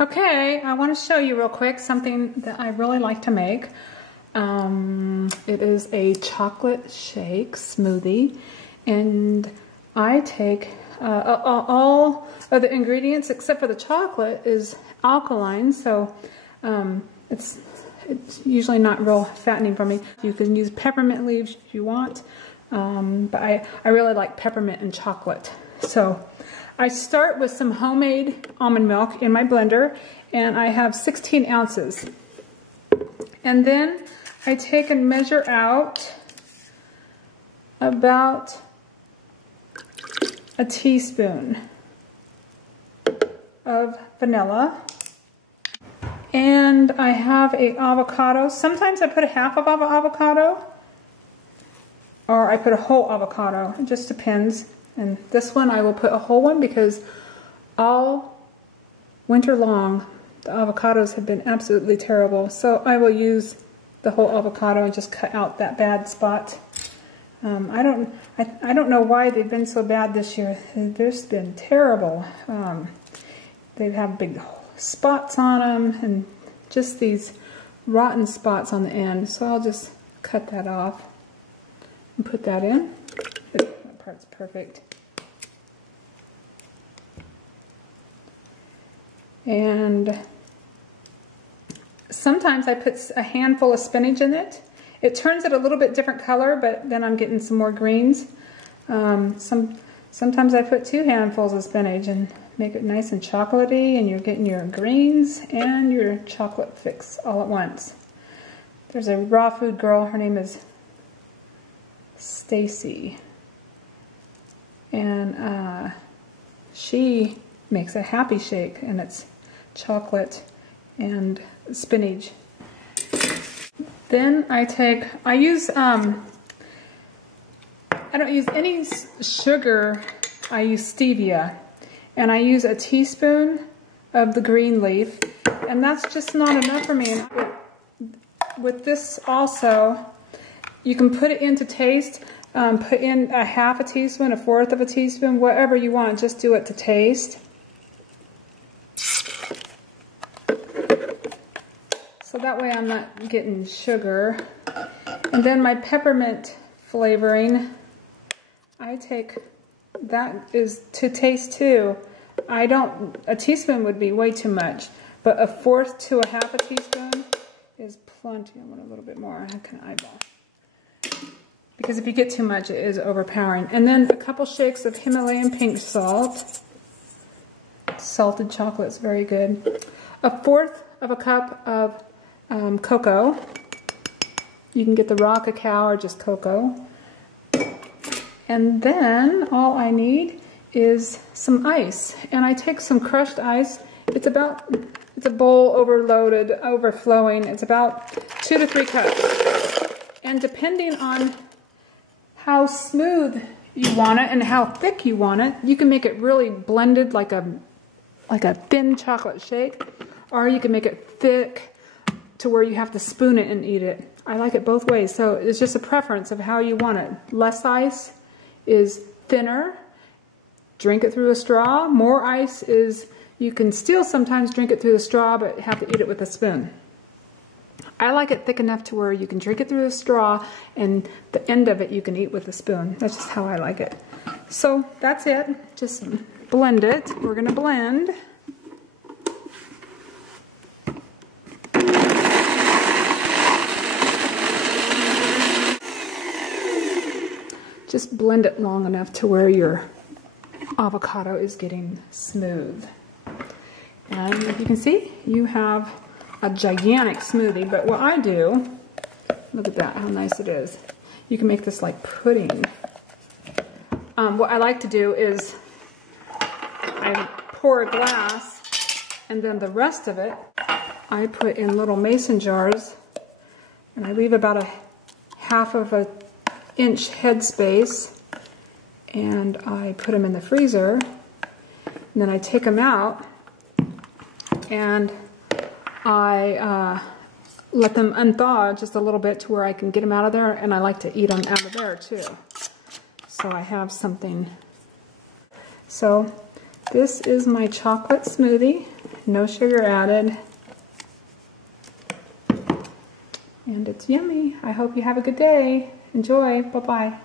Okay, I want to show you real quick something that I really like to make. It is a chocolate shake smoothie, and I take all of the ingredients except for the chocolate is alkaline, so it's usually not real fattening for me. You can use peppermint leaves if you want, but I really like peppermint and chocolate. So I start with some homemade almond milk in my blender, and I have 16 ounces. And then I take and measure out about a teaspoon of vanilla. And I have an avocado. Sometimes I put a half of an avocado, or I put a whole avocado. It just depends. And this one I will put a whole one because all winter long the avocados have been absolutely terrible. So I will use the whole avocado and just cut out that bad spot. I don't know why they've been so bad this year. They've just been terrible. They have big spots on them and just these rotten spots on the end. So I'll just cut that off and put that in. That part's perfect. And sometimes I put a handful of spinach in it. It turns it a little bit different color, but then I'm getting some more greens. Sometimes I put 2 handfuls of spinach and make it nice and chocolatey, and you're getting your greens and your chocolate fix all at once. There's a raw food girl, her name is Stacy, and she makes a happy shake, and it's chocolate and spinach. Then I use I don't use any sugar. I use stevia, and I use a teaspoon of the green leaf, and that's just not enough for me. And with this also, you can put it into taste. Put in a half a teaspoon, a fourth of a teaspoon, whatever you want. Just do it to taste. So that way I'm not getting sugar. And then my peppermint flavoring, I take, that is to taste too. A teaspoon would be way too much, but a fourth to a half a teaspoon is plenty. I want a little bit more. I can eyeball. Because if you get too much, it is overpowering. And then a couple shakes of Himalayan pink salt. Salted chocolate's very good. A fourth of a cup of cocoa. You can get the raw cacao or just cocoa. And then all I need is some ice. And I take some crushed ice. It's a bowl overloaded, overflowing. It's about 2 to 3 cups. And depending on how smooth you want it and how thick you want it, you can make it really blended like a thin chocolate shake, or you can make it thick to where you have to spoon it and eat it. I like it both ways, so it's just a preference of how you want it. Less ice is thinner, drink it through a straw. More ice is, you can still sometimes drink it through the straw, but have to eat it with a spoon. I like it thick enough to where you can drink it through a straw, and the end of it you can eat with a spoon. That's just how I like it. So that's it. Just blend it. We're gonna blend. Just blend it long enough to where your avocado is getting smooth. And you can see you have a gigantic smoothie, but what I do, look at that, how nice it is. You can make this like pudding. What I like to do is I pour a glass, and then the rest of it I put in little mason jars, and I leave about a half of an inch head space, and I put them in the freezer, and then I take them out, and I let them unthaw just a little bit to where I can get them out of there, and I like to eat them out of there too. So I have something. So this is my chocolate smoothie. no sugar added. And it's yummy. I hope you have a good day. Enjoy. Bye-bye.